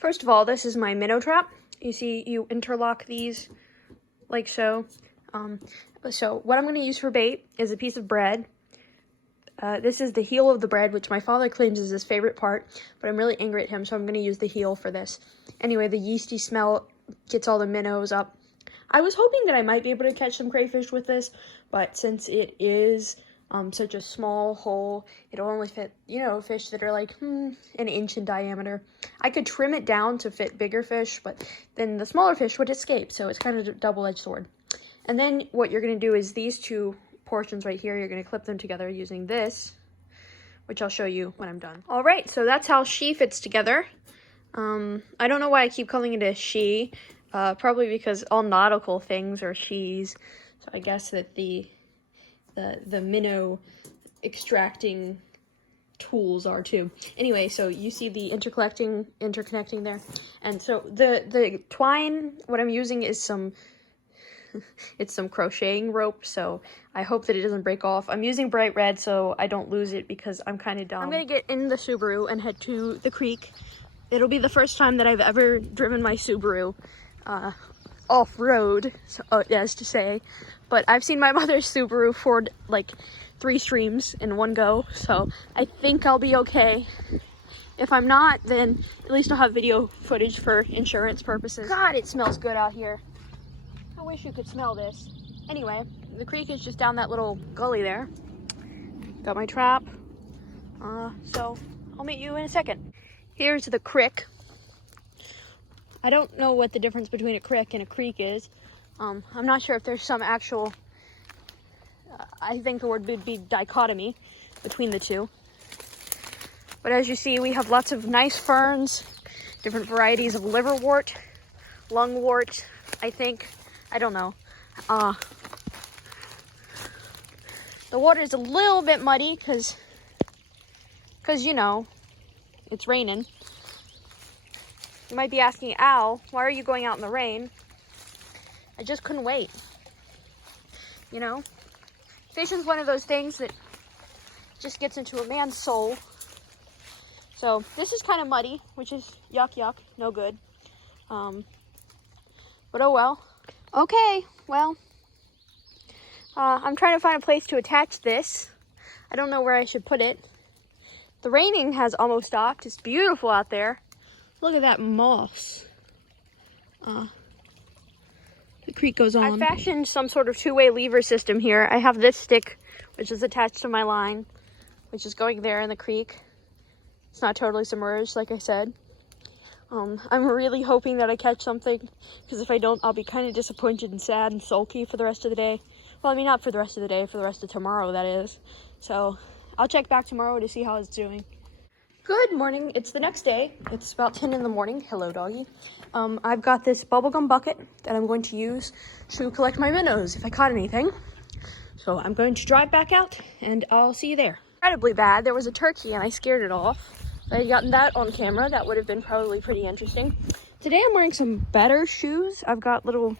First of all, this is my minnow trap. You see, you interlock these like so. So what I'm going to use for bait is a piece of bread. This is the heel of the bread, which my father claims is his favorite part, but I'm really angry at him, so I'm going to use the heel for this. Anyway, the yeasty smell gets all the minnows up. I was hoping that I might be able to catch some crayfish with this, but since it is such a small hole, it'll only fit, you know, fish that are like an inch in diameter. I could trim it down to fit bigger fish, but then the smaller fish would escape, so it's kind of a double-edged sword. And then what you're going to do is these two portions right here, you're going to clip them together using this, which I'll show you when I'm done. All right, so that's how she fits together. I don't know why I keep calling it a she, probably because all nautical things are she's. So I guess that the minnow extracting tools are too. Anyway, so you see the interconnecting there. And so the twine, what I'm using is some crocheting rope, so I hope that it doesn't break off. I'm using bright red so I don't lose it because I'm kind of dumb. I'm gonna get in the Subaru and head to the creek. It'll be the first time that I've ever driven my Subaru off-road, so, as to say. But I've seen my mother's Subaru ford like 3 streams in one go, so I think I'll be okay. If I'm not, then at least I'll have video footage for insurance purposes. God, it smells good out here. I wish you could smell this. Anyway, the creek is just down that little gully there. Got my trap. So I'll meet you in a second. Here's the creek. I don't know what the difference between a creek and a creek is. I'm not sure if there's some actual, I think the word would be dichotomy between the two. But as you see, we have lots of nice ferns, different varieties of liverwort, lungwort, I think. I don't know. The water is a little bit muddy because you know, it's raining. You might be asking, Al, why are you going out in the rain? I just couldn't wait. You know, fishing's one of those things that just gets into a man's soul. So this is kind of muddy, which is yuck, no good. But oh well. Okay, well, I'm trying to find a place to attach this. I don't know where I should put it. The raining has almost stopped. It's beautiful out there. Look at that moss. The creek goes on. I fashioned some sort of two-way lever system here. I have this stick, which is attached to my line, which is going there in the creek. It's not totally submerged, like I said. I'm really hoping that I catch something, because if I don't, I'll be kind of disappointed and sad and sulky for the rest of the day. Well, I mean, not for the rest of the day, for the rest of tomorrow, that is. So, I'll check back tomorrow to see how it's doing. Good morning. It's the next day. It's about 10 in the morning. Hello, doggy. I've got this bubblegum bucket that I'm going to use to collect my minnows if I caught anything. So, I'm going to drive back out, and I'll see you there. Incredibly bad. There was a turkey, and I scared it off. If I had gotten that on camera, that would have been probably pretty interesting. Today I'm wearing some better shoes. I've got little,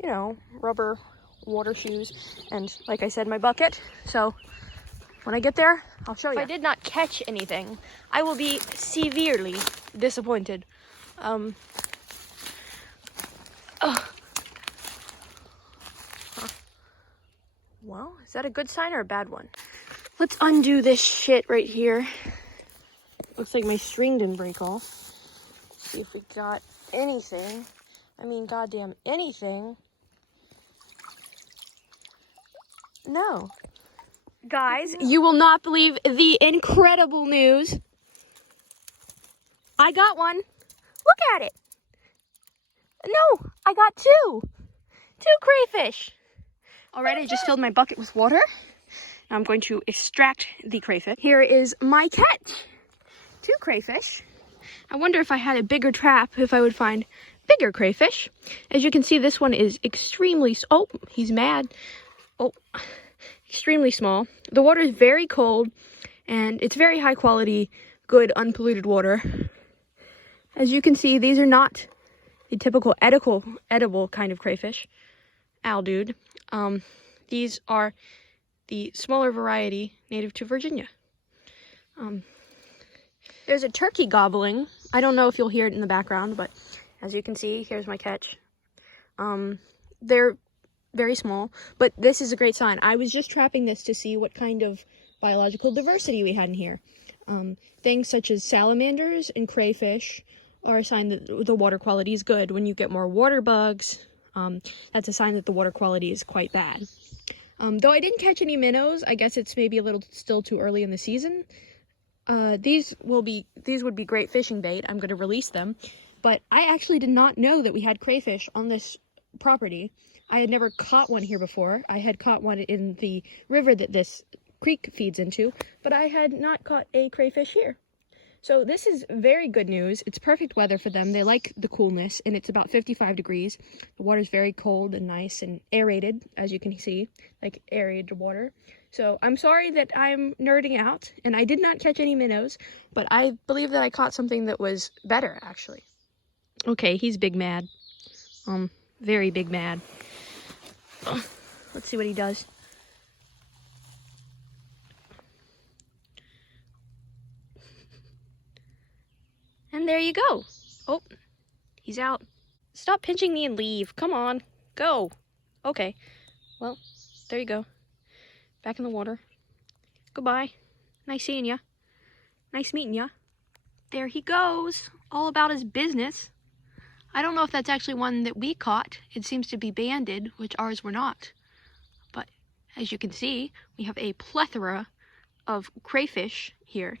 you know, rubber water shoes. And like I said, my bucket. So when I get there, I'll show you. If I did not catch anything, I will be severely disappointed. Well, is that a good sign or a bad one? Let's undo this shit right here. Looks like my string didn't break off. See if we got anything. I mean, goddamn anything. No. Guys, you will not believe the incredible news. I got one. Look at it. No, I got two. 2 crayfish. Already, I just filled my bucket with water. Now I'm going to extract the crayfish. Here is my catch. 2 crayfish. I wonder if I had a bigger trap, if I would find bigger crayfish. As you can see, this one is extremely, oh, he's mad. Oh, extremely small. The water is very cold, and it's very high quality, good, unpolluted water. As you can see, these are not the typical edible kind of crayfish. Ow, dude. These are the smaller variety native to Virginia. There's a turkey gobbling. I don't know if you'll hear it in the background, but as you can see, here's my catch. They're very small, but this is a great sign. I was just trapping this to see what kind of biological diversity we had in here. Things such as salamanders and crayfish are a sign that the water quality is good. When you get more water bugs, that's a sign that the water quality is quite bad. Though I didn't catch any minnows, I guess it's maybe a little still too early in the season. These would be great fishing bait. I'm going to release them. But I actually did not know that we had crayfish on this property. I had never caught one here before. I had caught one in the river that this creek feeds into, but I had not caught a crayfish here. So this is very good news. It's perfect weather for them. They like the coolness, and it's about 55 degrees. The water's very cold and nice and aerated, as you can see, like aerated water. So I'm sorry that I'm nerding out, and I did not catch any minnows, but I believe that I caught something that was better, actually. Okay, he's big mad. Very big mad. Let's see what he does. And there you go. Oh, he's out. Stop pinching me and leave. Come on, go. Okay, well, there you go. Back in the water. Goodbye. Nice seeing ya. Nice meeting ya. There he goes, all about his business. I don't know if that's actually one that we caught. It seems to be banded, which ours were not. But as you can see, we have a plethora of crayfish here.